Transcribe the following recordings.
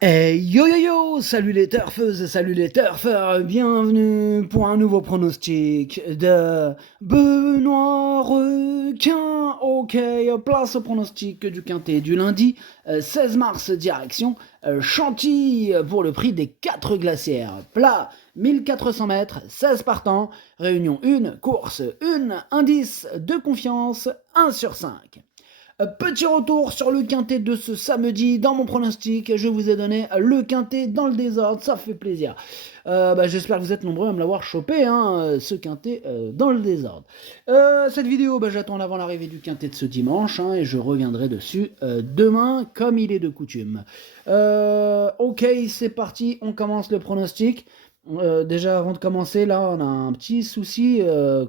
Yo yo yo, salut les turfeuses, salut les turfeurs, bienvenue pour un nouveau pronostic de Benoît Requin. Ok, place au pronostic du quintet du lundi 16 mars, direction Chantilly pour le prix des 4 glacières. Plat 1400 mètres, 16 partants, réunion 1, course 1, indice de confiance 1 sur 5. Petit retour sur le quintet de ce samedi. Dans mon pronostic, je vous ai donné le quintet dans le désordre, ça fait plaisir. J'espère que vous êtes nombreux à me l'avoir chopé, ce quintet dans le désordre. Cette vidéo, j'attends avant l'arrivée du quintet de ce dimanche, et je reviendrai dessus demain, comme il est de coutume. Ok, c'est parti, on commence le pronostic. Déjà, avant de commencer, là, on a un petit souci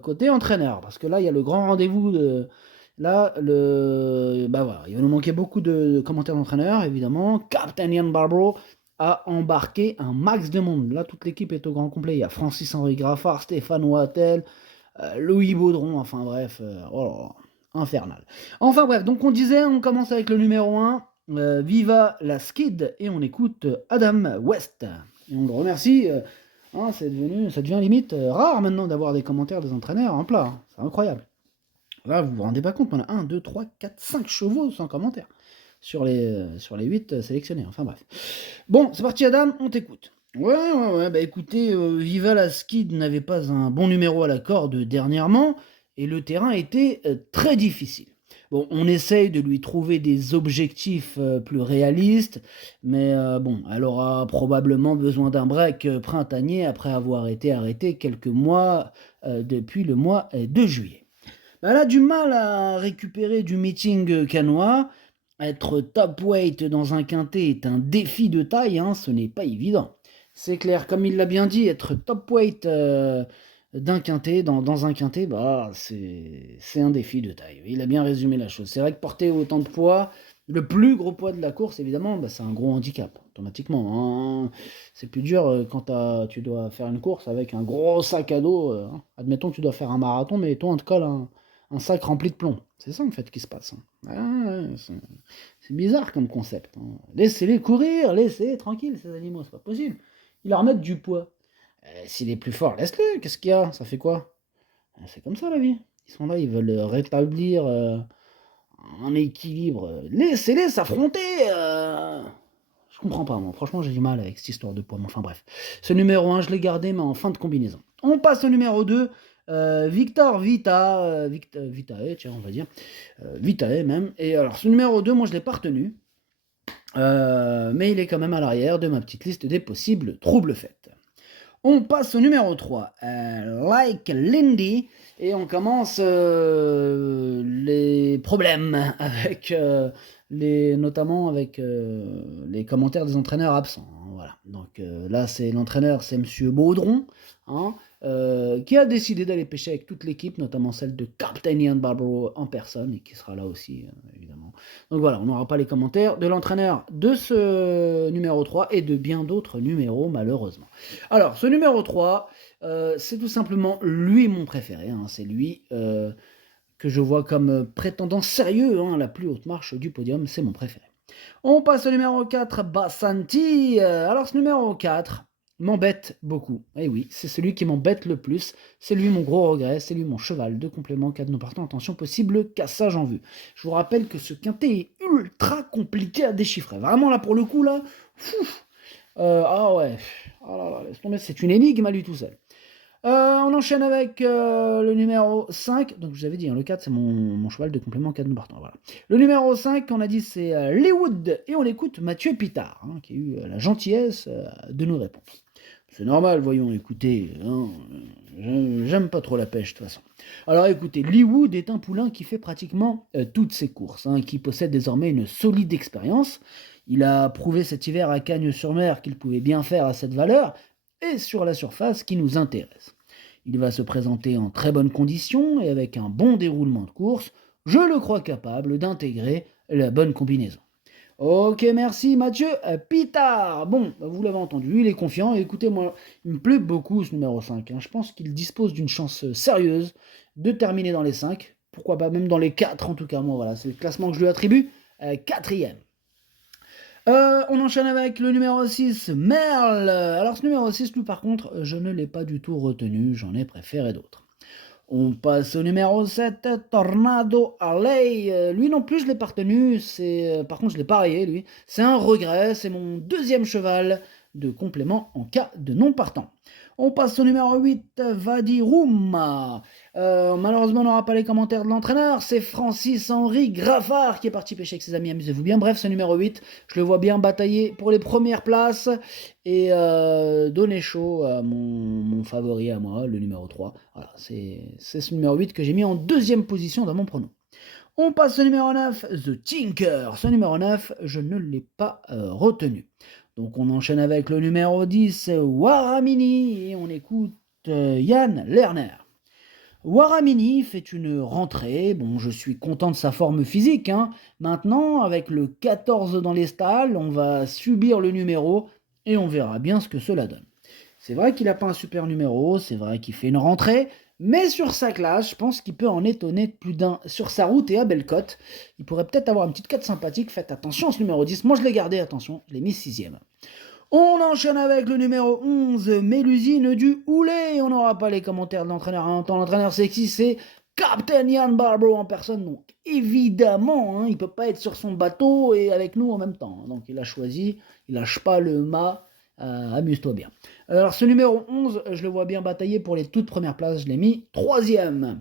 côté entraîneur, parce que là, il y a le grand rendez-vous de... Là, voilà, il va nous manquer beaucoup de commentaires d'entraîneurs, évidemment. Captain Ian Barbaro a embarqué un max de monde. Là, toute l'équipe est au grand complet. Il y a Francis-Henri Graffard, Stéphane Wattel, Louis Baudron, enfin bref, oh là là, infernal. Enfin bref, donc on disait, on commence avec le numéro 1, Viva la Skid, et on écoute Adam West. Et on le remercie, ça devient limite rare maintenant d'avoir des commentaires des entraîneurs en plat. C'est incroyable. Là, vous vous rendez pas compte, on a 1, 2, 3, 4, 5 chevaux sans commentaire sur les 8 sélectionnés. Enfin bref. Bon, c'est parti Adam, on t'écoute. Ouais, écoutez, Viva la Skid n'avait pas un bon numéro à la corde dernièrement, et le terrain était très difficile. Bon, on essaye de lui trouver des objectifs plus réalistes, mais elle aura probablement besoin d'un break printanier après avoir été arrêtée quelques mois depuis le mois de juillet. Elle a du mal à récupérer du meeting canois. Être top weight dans un quintet est un défi de taille, ce n'est pas évident. C'est clair, comme il l'a bien dit, être top weight d'un quintet, dans un quintet, c'est un défi de taille. Il a bien résumé la chose. C'est vrai que porter autant de poids, le plus gros poids de la course, évidemment, c'est un gros handicap, automatiquement. C'est plus dur quand tu dois faire une course avec un gros sac à dos. Admettons que tu dois faire un marathon, mais toi, on te colle un sac rempli de plomb. C'est ça en fait qui se passe. C'est bizarre comme concept. Laissez-les courir, laissez tranquille ces animaux, c'est pas possible. Ils leur mettent du poids. S'il est plus fort, laisse-le. Qu'est-ce qu'il y a? Ça fait quoi? C'est comme ça la vie. Ils sont là, ils veulent rétablir un équilibre. Laissez-les s'affronter. Je comprends pas, moi. Franchement, j'ai du mal avec cette histoire de poids. Mais enfin bref. Ce numéro 1, je l'ai gardé, mais en fin de combinaison. On passe au numéro 2. Victor Vitae, tiens, on va dire. Vitae même. Et alors, ce numéro 2, moi, je ne l'ai pas retenu. Mais il est quand même à l'arrière de ma petite liste des possibles troubles faits. On passe au numéro 3, Like Lindy, et on commence les problèmes avec notamment avec les commentaires des entraîneurs absents. Voilà. Donc là, l'entraîneur, c'est Monsieur Baudron, qui a décidé d'aller pêcher avec toute l'équipe, notamment celle de Captain Ian Barbaro en personne, et qui sera là aussi, évidemment. Donc voilà, on n'aura pas les commentaires de l'entraîneur de ce numéro 3 et de bien d'autres numéros, malheureusement. Alors, ce numéro 3, c'est tout simplement lui mon préféré. C'est lui que je vois comme prétendant sérieux à la plus haute marche du podium. C'est mon préféré. On passe au numéro 4, Bassanti. Alors, ce numéro 4 m'embête beaucoup. Et oui, c'est celui qui m'embête le plus. C'est lui mon gros regret. C'est lui mon cheval de complément cas de nos partants. Attention, possible cassage en vue. Je vous rappelle que ce quintet est ultra compliqué à déchiffrer. Vraiment, là, pour le coup, là, ah ouais, oh là là, laisse tomber, c'est une énigme à lui tout seul. On enchaîne avec le numéro 5. Donc, je vous avais dit, le 4, c'est mon cheval de complément 4 partant. Voilà. Le numéro 5, on a dit, c'est Leewood. Et on écoute Mathieu Pitard, qui a eu la gentillesse de nous répondre. C'est normal, voyons, écoutez. J'aime pas trop la pêche, de toute façon. Alors, écoutez, Leewood est un poulain qui fait pratiquement toutes ses courses, qui possède désormais une solide expérience. Il a prouvé cet hiver à Cagnes-sur-Mer qu'il pouvait bien faire à cette valeur, et sur la surface qui nous intéresse. Il va se présenter en très bonnes conditions et avec un bon déroulement de course, je le crois capable d'intégrer la bonne combinaison. Ok, merci Mathieu Pitard. Bon, vous l'avez entendu, il est confiant. Et écoutez, moi, il me plaît beaucoup ce numéro 5. Je pense qu'il dispose d'une chance sérieuse de terminer dans les 5. Pourquoi pas même dans les 4 en tout cas. Moi, voilà, c'est le classement que je lui attribue. Quatrième. On enchaîne avec le numéro 6, Merle. Alors ce numéro 6, lui par contre, je ne l'ai pas du tout retenu, j'en ai préféré d'autres. On passe au numéro 7, Tornado Alley. Lui non plus, je l'ai pas retenu. Par contre, je l'ai pas rayé, lui. C'est un regret, c'est mon deuxième cheval de complément en cas de non partant. On passe au numéro 8, Vadiroum. Malheureusement, on n'aura pas les commentaires de l'entraîneur. C'est Francis-Henri Graffard qui est parti pêcher avec ses amis. Amusez-vous bien. Bref, ce numéro 8, je le vois bien batailler pour les premières places et donner chaud à mon favori à moi, le numéro 3. Voilà, c'est ce numéro 8 que j'ai mis en deuxième position dans mon prono. On passe au numéro 9, The Tinker. Ce numéro 9, je ne l'ai pas retenu. Donc on enchaîne avec le numéro 10, Waramini, et on écoute Yann Lerner. Waramini fait une rentrée, bon je suis content de sa forme physique, hein. Maintenant avec le 14 dans les stalles, on va subir le numéro et on verra bien ce que cela donne. C'est vrai qu'il n'a pas un super numéro, c'est vrai qu'il fait une rentrée, mais sur sa classe, je pense qu'il peut en étonner plus d'un. Sur sa route et à Bellecote, il pourrait peut-être avoir une petite cote sympathique. Faites attention à ce numéro 10. Moi, je l'ai gardé, attention, je l'ai mis 6ème. On enchaîne avec le numéro 11, Mélusine du Houlet. On n'aura pas les commentaires de l'entraîneur à entendre. L'entraîneur sexy, c'est Captain Ian Barbro en personne. Donc, évidemment, hein, il ne peut pas être sur son bateau et avec nous en même temps. Donc, il a choisi, il lâche pas le mât. Amuse-toi bien. Alors ce numéro 11, je le vois bien batailler pour les toutes premières places, je l'ai mis 3ème.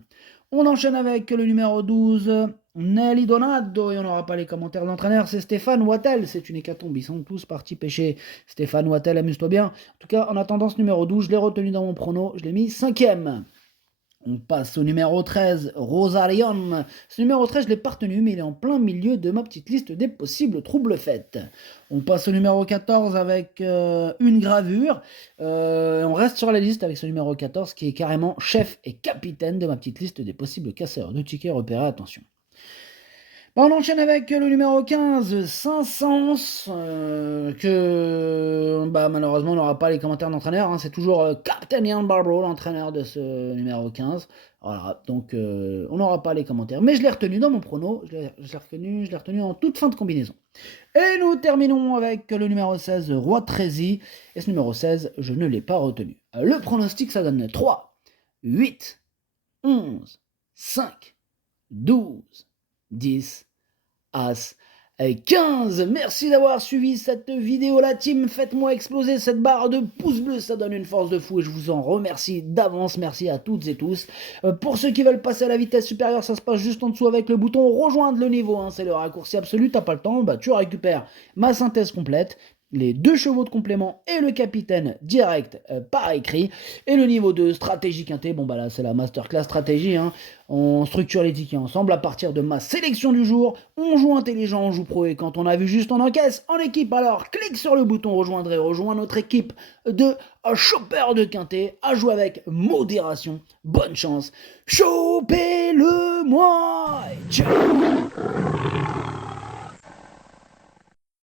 On enchaîne avec le numéro 12, Nelly Donado, et on n'aura pas les commentaires de l'entraîneur, c'est Stéphane Wattel, c'est une hécatombe, ils sont tous partis pêcher. Stéphane Wattel, amuse-toi bien. En tout cas, en attendant ce numéro 12, je l'ai retenu dans mon prono, je l'ai mis 5ème. On passe au numéro 13, Rosarion. Ce numéro 13, je ne l'ai pas retenu, mais il est en plein milieu de ma petite liste des possibles troubles faites. On passe au numéro 14 avec une gravure. On reste sur la liste avec ce numéro 14 qui est carrément chef et capitaine de ma petite liste des possibles casseurs de tickets repérés. Attention. On enchaîne avec le numéro 15, Saint-Saëns, que malheureusement on n'aura pas les commentaires d'entraîneur, hein, c'est toujours Captain Ian Barbro, l'entraîneur de ce numéro 15. Voilà, donc on n'aura pas les commentaires. Mais je l'ai retenu dans mon prono, je l'ai retenu en toute fin de combinaison. Et nous terminons avec le numéro 16, Roi Trézy. Et ce numéro 16, je ne l'ai pas retenu. Le pronostic, ça donne 3, 8, 11, 5, 12, 10, As 15. Merci d'avoir suivi cette vidéo la team, faites-moi exploser cette barre de pouces bleus, ça donne une force de fou et je vous en remercie d'avance, merci à toutes et tous. Pour ceux qui veulent passer à la vitesse supérieure, ça se passe juste en dessous avec le bouton rejoindre le niveau, hein, c'est le raccourci absolu, t'as pas le temps, tu récupères ma synthèse complète, les 2 chevaux de complément et le capitaine direct par écrit, et le niveau 2 stratégie quintet, là c'est la masterclass stratégie, hein. On structure les tickets ensemble à partir de ma sélection du jour, on joue intelligent, on joue pro, et quand on a vu juste on encaisse en équipe, alors clique sur le bouton rejoindre et rejoins notre équipe de choppers de quintet, à jouer avec modération, bonne chance, chopez-le moi, ciao.